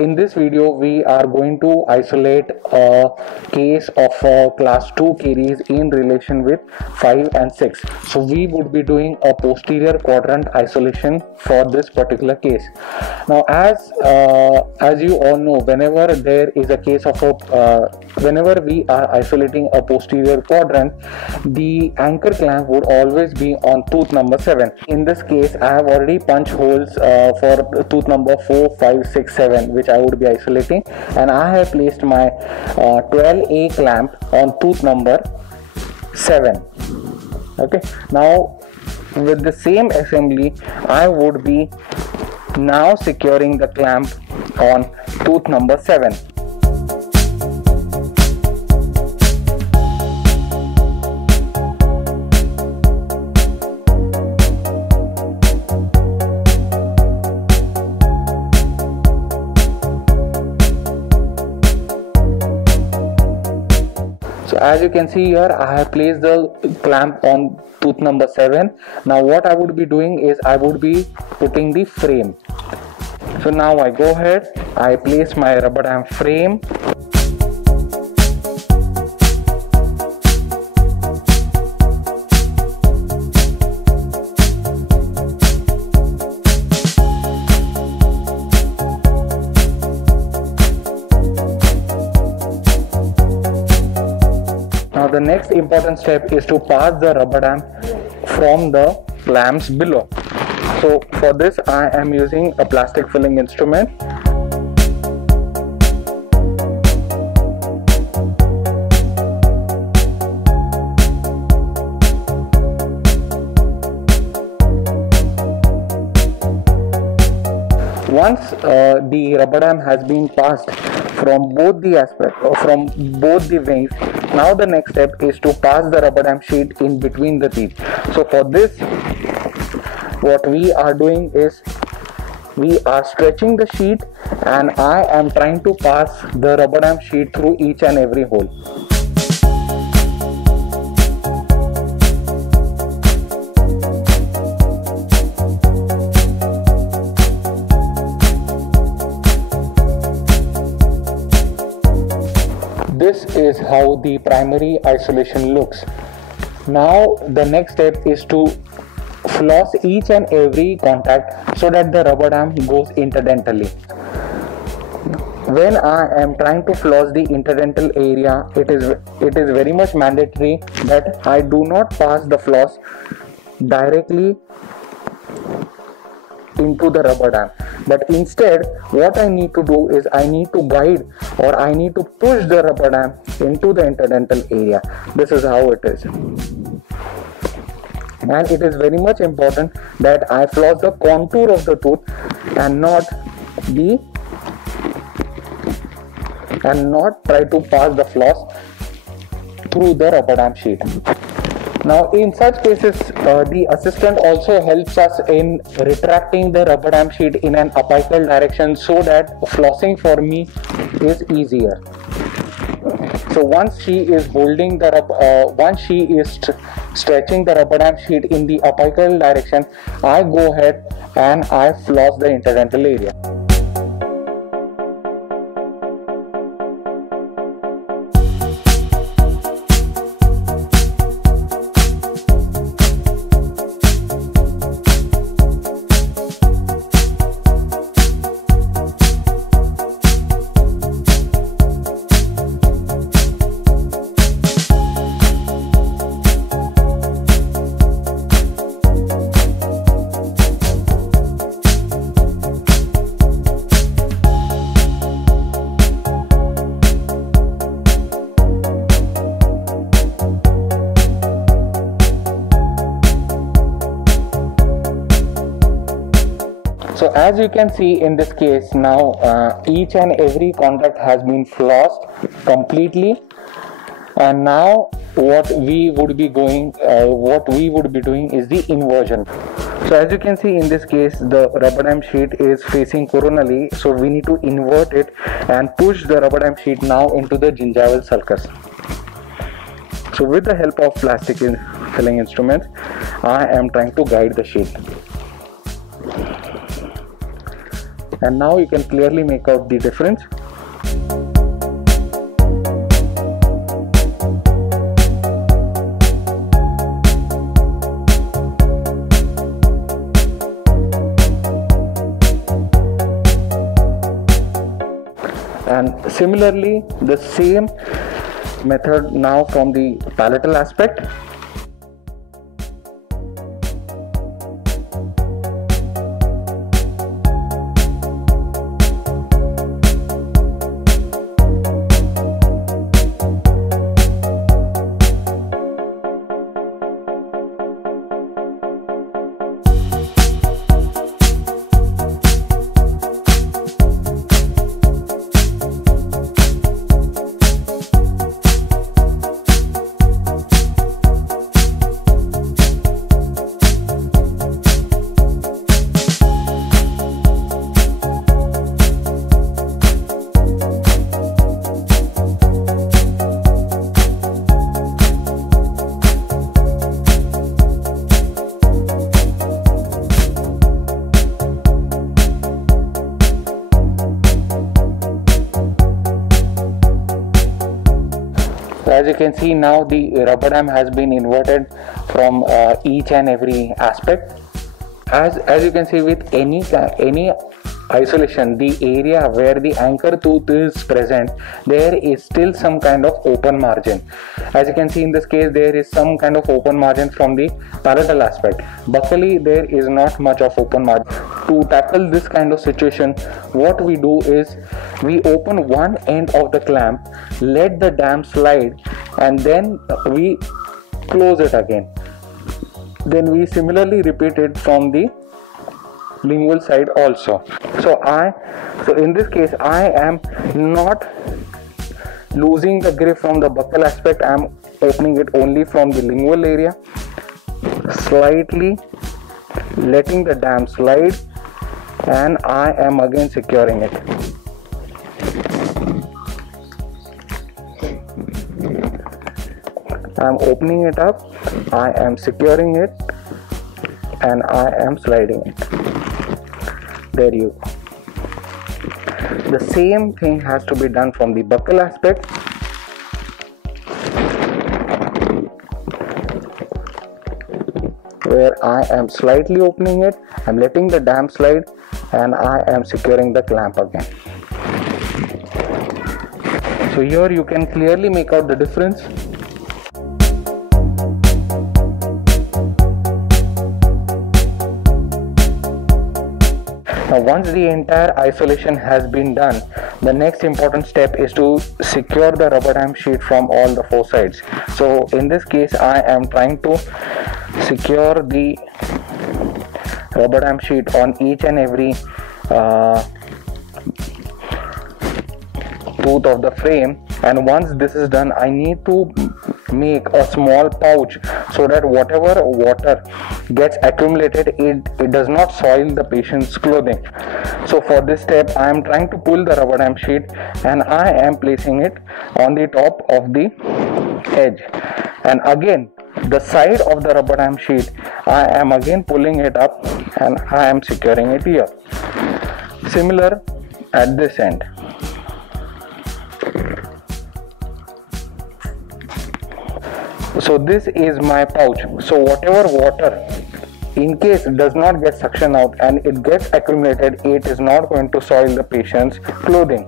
in this video we are going to isolate a case of class 2 caries in relation with 5 and 6. So we would be doing a posterior quadrant isolation for this particular case. Now as you all know, whenever there is a case of whenever we are isolating a posterior quadrant, the anchor clamp would always be on tooth number 7. In this case I have already punched holes for tooth number 4, 5, 6, 7, which I would be isolating, and I have placed my 12A clamp on tooth number 7. Okay, now with the same assembly I would be now securing the clamp on tooth number 7. So as you can see here, I have placed the clamp on tooth number 7. Now what I would be doing is I would be putting the frame. So now I go ahead, I place my rubber dam frame. Now the next important step is to pass the rubber dam from the clamps below. So for this I am using a plastic filling instrument. Once the rubber dam has been passed from both the from both the wings, now the next step is to pass the rubber dam sheet in between the teeth. So for this, what we are doing is we are stretching the sheet, and I am trying to pass the rubber dam sheet through each and every hole. This is how the primary isolation looks. Now the next step is to floss each and every contact so that the rubber dam goes interdentally. When I am trying to floss the interdental area, it is very much mandatory that I do not pass the floss directly into the rubber dam, but instead what I need to do is I need to guide, or I need to push the rubber dam into the interdental area. This is how it is, and it is very much important that I floss the contour of the tooth and not try to pass the floss through the rubber dam sheet. Now in such cases the assistant also helps us in retracting the rubber dam sheet in an apical direction so that flossing for me is easier. So once she is holding the stretching the rubber dam sheet in the apical direction, I go ahead and I floss the interdental area. So as you can see in this case, now each and every contact has been flossed completely, and now what we would be doing is the inversion. So as you can see in this case, the rubber dam sheet is facing coronally, so we need to invert it and push the rubber dam sheet now into the gingival sulcus. So with the help of plastic filling instruments, I am trying to guide the sheet. and now you can clearly make out the difference. And similarly, the same method now from the palatal aspect. As you can see, now the rubber dam has been inverted from each and every aspect. As you can see, with any isolation, the area where the anchor tooth is present, there is still some kind of open margin. As you can see in this case, there is some kind of open margin from the palatal aspect. Buccally, there is not much of open margin. To tackle this kind of situation, what we do is we open one end of the clamp, let the dam slide, and then we close it again. Then we similarly repeat it from the lingual side also. So in this case, I am not losing the grip from the buccal aspect. I am opening it only from the lingual area, slightly letting the dam slide, and I am again securing it. I am opening it up, I am securing it, and I am sliding it. There you go. The same thing has to be done from the buccal aspect. Where I am slightly opening it, I am letting the dam slide, and I am securing the clamp again. So here you can clearly make out the difference. Now once the entire isolation has been done, the next important step is to secure the rubber dam sheet from all the four sides. So in this case, I am trying to secure the rubber dam sheet on each and every tooth of the frame, and once this is done, I need to make a small pouch so that whatever water gets accumulated, it does not soil the patient's clothing. So for this step, I am trying to pull the rubber dam sheet and I am placing it on the top of the edge, and again the side of the rubber dam sheet, I am again pulling it up and I am securing it here. Similar at this end. So this is my pouch. So whatever water, in case it does not get suction out and it gets accumulated, it is not going to soil the patient's clothing.